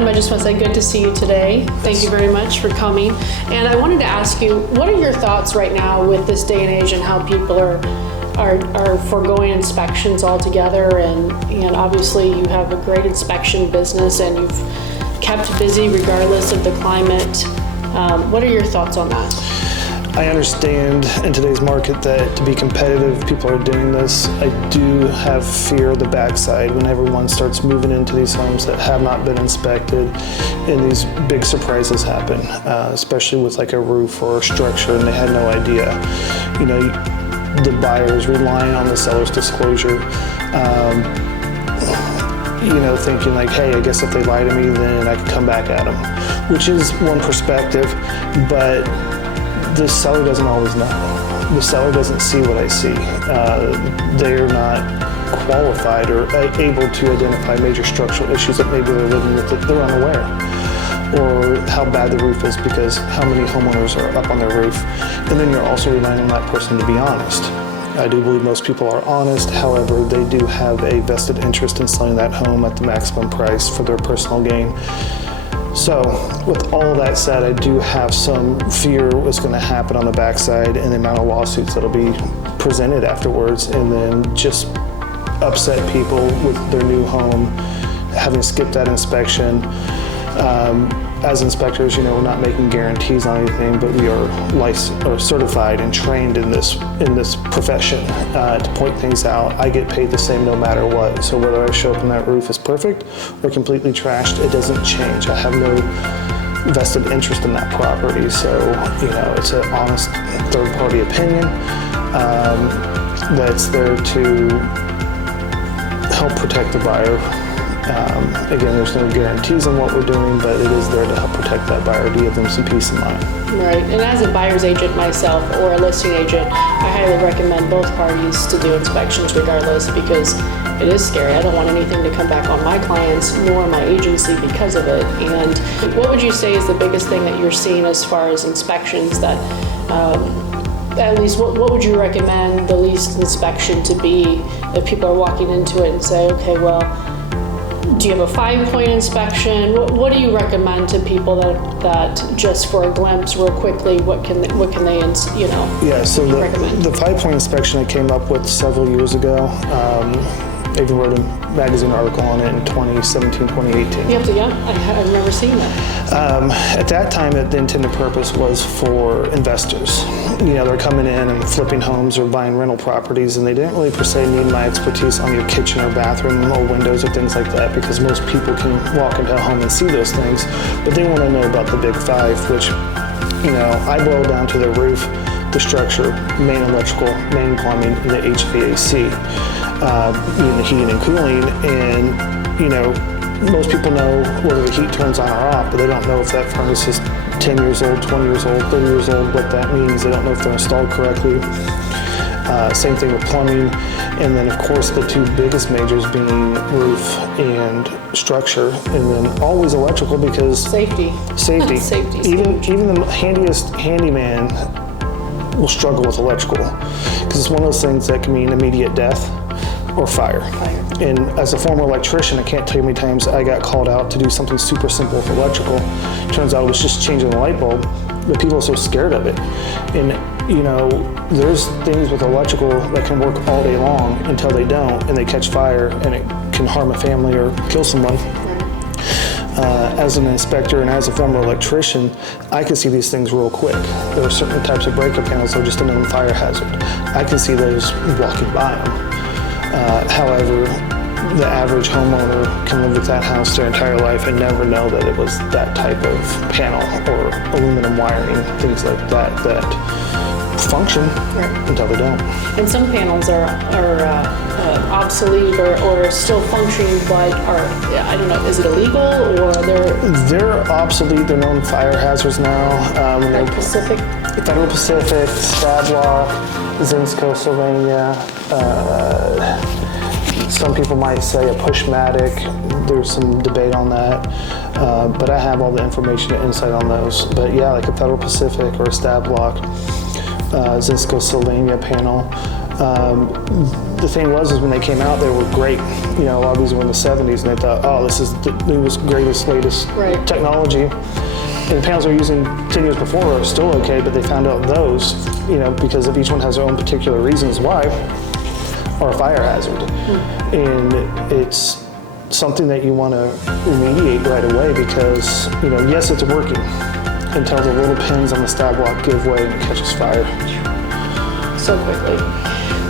Adam, I just want to say good to see you today. Thank you very much for coming. And I wanted to ask you, what are your thoughts right now with this day and age and how people are foregoing inspections altogether? And obviously you have a great inspection business and you've kept busy regardless of the climate. What are your thoughts on that? I understand in today's market that to be competitive, people are doing this. I do have fear of the backside when everyone starts moving into these homes that have not been inspected and these big surprises happen, especially with like a roof or a structure and they had no idea. The buyer is relying on the seller's disclosure, thinking like, hey, I guess if they lie to me, then I can come back at them, which is one perspective, but the seller doesn't always know. The seller doesn't see what I see. They're not qualified or able to identify major structural issues that maybe they're living with that they're unaware, or how bad the roof is because how many homeowners are up on their roof. And then you're also relying on that person to be honest. I do believe most people are honest, however, they do have a vested interest in selling that home at the maximum price for their personal gain. So with all that said, I do have some fear what's going to happen on the backside and the amount of lawsuits that'll be presented afterwards, and then just upset people with their new home, having skipped that inspection. As inspectors, we're not making guarantees on anything, but we are licensed or certified and trained in this profession to point things out. I get paid the same no matter what. So whether I show up and that roof is perfect or completely trashed, it doesn't change. I have no vested interest in that property. So it's an honest third-party opinion that's there to help protect the buyer. Again, there's no guarantees on what we're doing, but it is there to help protect that buyer, to give them some peace of mind. Right, and as a buyer's agent myself or a listing agent, I highly recommend both parties to do inspections regardless, because it is scary. I don't want anything to come back on my clients nor my agency because of it. And what would you say is the biggest thing that you're seeing as far as inspections that, at least what would you recommend the least inspection to be if people are walking into it and say, okay, well, do you have a 5-point inspection? What do you recommend to people that just for a glimpse, real quickly, what can they Yeah, so recommend? The 5-point inspection I came up with several years ago. I even wrote a magazine article on it in 2017, 2018. I remember seeing that. At that time, the intended purpose was for investors. They're coming in and flipping homes or buying rental properties, and they didn't really per se need my expertise on your kitchen or bathroom or windows or things like that, because most people can walk into a home and see those things, but they want to know about the big 5, which, I boil down to the roof, the structure, main electrical, main plumbing, and the HVAC, the heating and cooling. And, most people know whether the heat turns on or off, but they don't know if that furnace is 10 years old, 20 years old, 30 years old, what that means. They don't know if they're installed correctly. Same thing with plumbing. And then, of course, the 2 biggest majors being roof and structure, and then always electrical, because Safety. Even the handiest handyman will struggle with electrical, because it's one of those things that can mean immediate death or fire. And as a former electrician, I can't tell you how many times I got called out to do something super simple with electrical. Turns out it was just changing the light bulb, but people are so scared of it. And there's things with electrical that can work all day long until they don't, and they catch fire, and it can harm a family or kill someone. As an inspector and as a former electrician, I can see these things real quick. There are certain types of breaker panels that are just a known fire hazard. I can see those walking by them. However, the average homeowner can live with that house their entire life and never know that it was that type of panel or aluminum wiring, things like that function until they don't. And some panels are obsolete or still functioning, but I don't know, is it illegal or they're obsolete? They're known fire hazards now. Like Pacific? Federal Pacific, Stablock, Zinsko, Sylvania. Some people might say a Pushmatic. There's some debate on that, but I have all the information and insight on those. But yeah, like a Federal Pacific or a Stablock, Zinsko Sylvania panel. the thing was is when they came out, they were great. You know, a lot of these were in the 70s, and they thought, oh, this is the newest, greatest, latest Right. technology. And the panels they were using 10 years before are still okay, but they found out those, you know, because of each one has their own particular reasons why, are a fire hazard. And it's something that you want to remediate right away because, you know, yes, it's working until the little pins on the stab block give way and it catches fire. So quickly.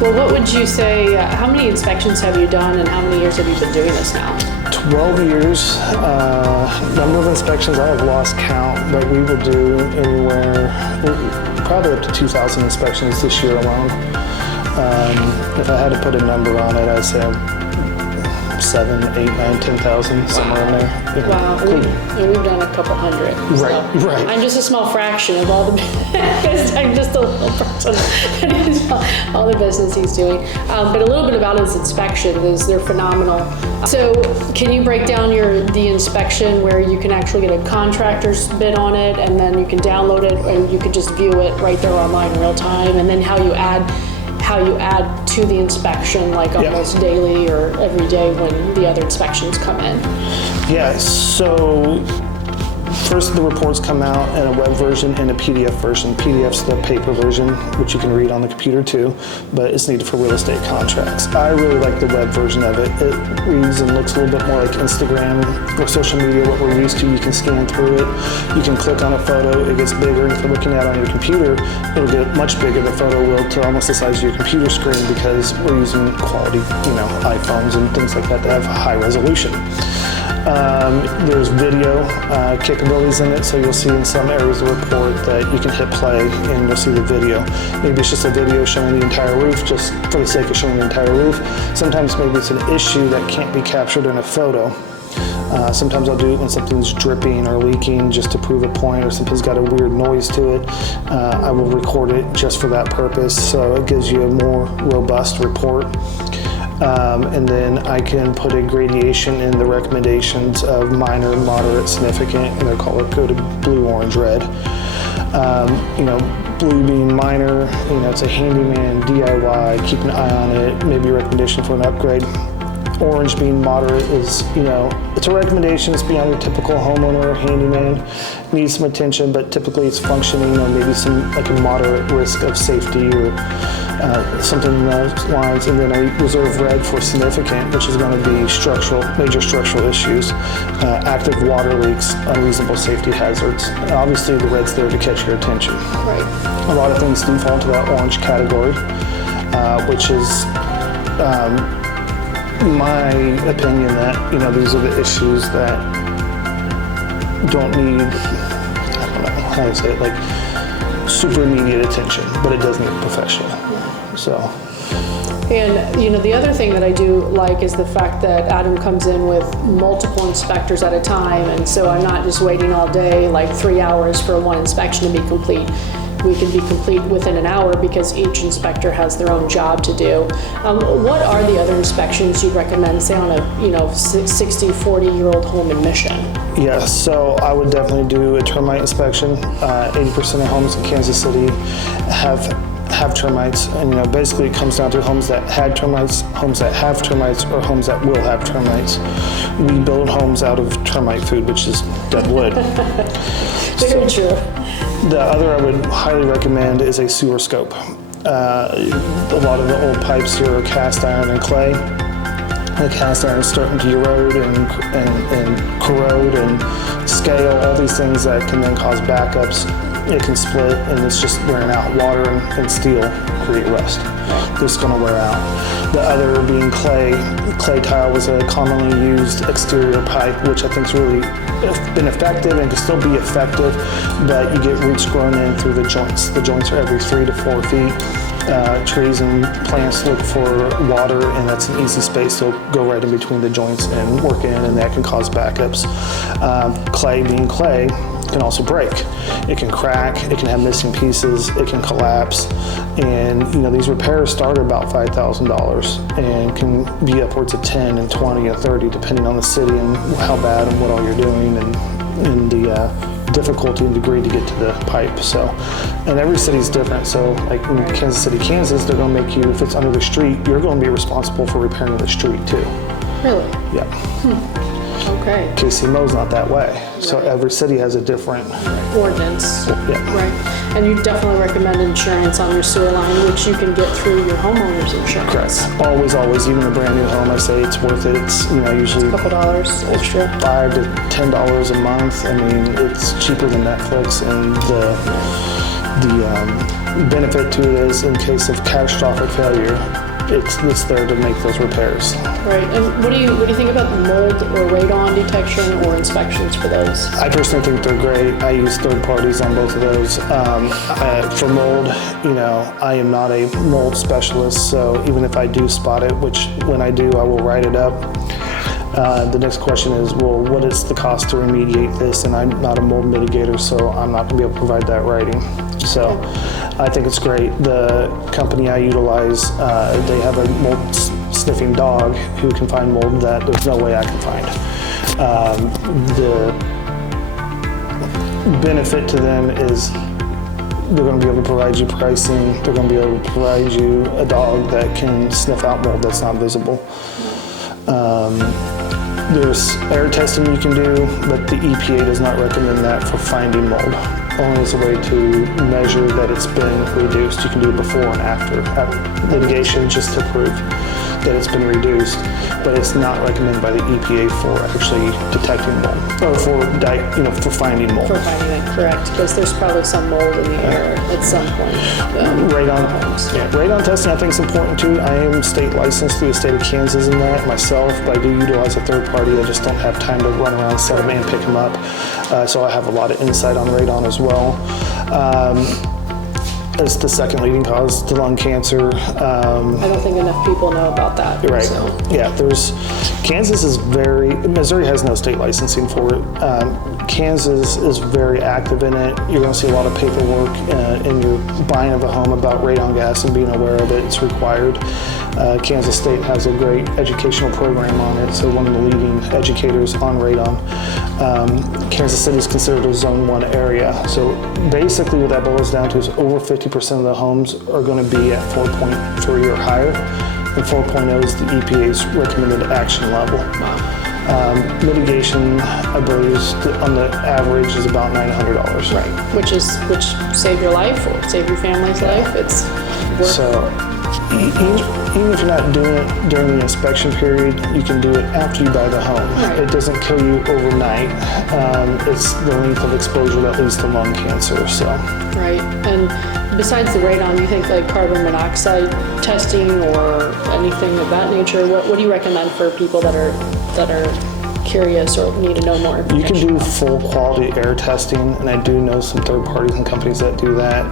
Well, what would you say, how many inspections have you done and how many years have you been doing this now? 12 years. Number of inspections, I have lost count, but we will do anywhere, probably up to 2,000 inspections this year alone. If I had to put a number on it, I'd say 7, 8, 9, 10,000, somewhere in there. Wow, and we've done a couple hundred. Right, so right. I'm just a small fraction of all the, I'm just a little person, all the business he's doing. But a little bit about his inspections, they're phenomenal. So can you break down the inspection where you can actually get a contractor's bid on it and then you can download it and you can just view it right there online in real time, and then how you add to the inspection, like almost daily or every day when the other inspections come in? Yeah, so first the reports come out in a web version and a PDF version. PDF's the paper version, which you can read on the computer too, but it's needed for real estate contracts. I really like the web version of it. It reads and looks a little bit more like Instagram or social media, what we're used to. You can scan through it. You can click on a photo, it gets bigger. If you're looking at it on your computer, it'll get much bigger. The photo will to almost the size of your computer screen because we're using quality, you know, iPhones and things like that have high resolution. There's video capabilities in it, so you'll see in some areas of the report that you can hit play and you'll see the video. Maybe it's just a video showing the entire roof, just for the sake of showing the entire roof. Sometimes maybe it's an issue that can't be captured in a photo. Sometimes I'll do it when something's dripping or leaking just to prove a point, or something's got a weird noise to it. I will record it just for that purpose, so it gives you a more robust report. And then I can put a gradation in the recommendations of minor, moderate, significant, and they're color-coded blue, orange, red. You know, blue being minor, you know, it's a handyman, DIY, keep an eye on it, maybe a recommendation for an upgrade. Orange being moderate is, you know, it's a recommendation, it's beyond your typical homeowner or handyman, needs some attention, but typically it's functioning or maybe some, like a moderate risk of safety or something in those lines. And then I reserve red for significant, which is going to be major structural issues, active water leaks, unreasonable safety hazards. And obviously the red's there to catch your attention. Right. A lot of things do fall into that orange category, which is my opinion that, you know, these are the issues that don't need, I don't know how to say it, like super immediate attention, but it does need a professional. So. And, you know, the other thing that I do like is the fact that Adam comes in with multiple inspectors at a time, and so I'm not just waiting all day, like 3 hours for one inspection to be complete. We can be complete within an hour because each inspector has their own job to do. What are the other inspections you'd recommend, say on a 60, 40-year-old home in Mission? Yeah, so I would definitely do a termite inspection. 80% of homes in Kansas City have termites, and basically it comes down to homes that had termites, homes that have termites, or homes that will have termites. We build homes out of termite food, which is dead wood. Very true. The other I would highly recommend is a sewer scope. A lot of the old pipes here are cast iron and clay. The cast iron is starting to erode and corrode and scale, all these things that can then cause backups. It can split and it's just wearing out. Water and steel create rust. It's going to wear out. The other being clay. Clay tile was a commonly used exterior pipe, which I think has really been effective and can still be effective, but you get roots grown in through the joints. The joints are every 3 to 4 feet. Trees and plants look for water, and that's an easy space to go right in between the joints and work in, and that can cause backups. Clay being clay can also break. It can crack, it can have missing pieces, it can collapse, and these repairs start at about $5,000 and can be upwards of 10 and 20 and 30 depending on the city and how bad and what all you're doing and the difficulty and degree to get to the pipe. So, and every city's different. So like in Kansas City, Kansas, they're gonna make you, if it's under the street, you're gonna be responsible for repairing the street too. Really? Yeah. Okay. KCMO's not that way. So Right. every city has a different, Ordinance. yeah. Right. And you definitely recommend insurance on your sewer line, which you can get through your homeowner's insurance. Correct. Always, even a brand new home, I say it's worth it. It's, usually Couple dollars extra. $5 to $10 a month. I mean, it's cheaper than Netflix, and the benefit to it is in case of catastrophic failure, it's there to make those repairs. Right. And what do you think about mold or radon detection or inspections for those? I personally think they're great. I use third parties on both of those. For mold, I am not a mold specialist, so even if I do spot it, which when I do, I will write it up. The next question is, well, what is the cost to remediate this? And I'm not a mold mitigator, so I'm not gonna be able to provide that writing. So I think it's great. The company I utilize, they have a mold sniffing dog who can find mold that there's no way I can find. The benefit to them is they're going to be able to provide you pricing. They're going to be able to provide you a dog that can sniff out mold that's not visible. There's air testing you can do, but the EPA does not recommend that for finding mold. Only as a way to measure that it's been reduced. You can do it before and after mitigation just to prove that it's been reduced, but it's not recommended by the EPA for actually detecting mold, or for finding mold. For finding it, correct, because there's probably some mold in the air at some point. Radon testing I think is important too. I am state licensed through the state of Kansas in that myself, but I do utilize a third party. I just don't have time to run around, set them and pick them up. So I have a lot of insight on radon as well. It's the second leading cause to lung cancer. I don't think enough people know about that. Right. So. Yeah, Missouri has no state licensing for it. Kansas is very active in it. You're going to see a lot of paperwork in your buying of a home about radon gas and being aware of it. It's required. Kansas State has a great educational program on it, so one of the leading educators on radon. Kansas City is considered a Zone 1 area. So basically what that boils down to is over 50% of the homes are going to be at 4.3 or higher, and 4.0 is the EPA's recommended action level. Mitigation, I believe, on the average is about $900. Right, which save your life or save your family's life. It's worth. So even if you're not doing it during the inspection period, you can do it after you buy the home. Right. It doesn't kill you overnight. It's the length of exposure that leads to lung cancer. So. Right, and besides the radon, do you think like carbon monoxide testing or anything of that nature? What do you recommend for people that are curious or need to know more information? You can do full quality air testing, and I do know some third parties and companies that do that.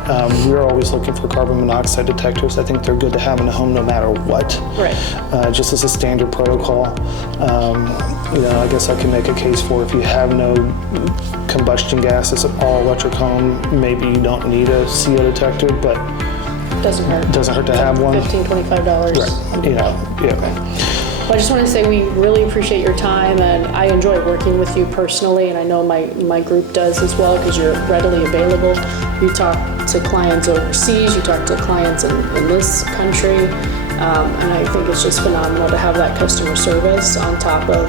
We're always looking for carbon monoxide detectors. I think they're good to have in a home no matter what. Right. Just as a standard protocol. I guess I can make a case for if you have no combustion gas, it's an all electric home, maybe you don't need a CO detector, but Doesn't hurt. Doesn't hurt to have one. $15, $25. Right. Yeah. Well, I just want to say we really appreciate your time, and I enjoy working with you personally, and I know my group does as well because you're readily available. You talk to clients overseas, you talk to clients in this country, and I think it's just phenomenal to have that customer service on top of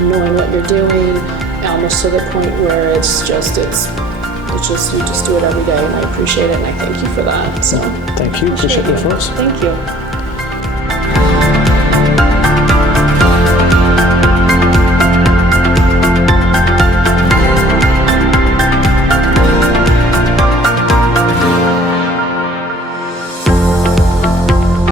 knowing what you're doing, almost to the point where it's just you just do it every day, and I appreciate it, and I thank you for that. So Thank you. Appreciate it for us. Thank you.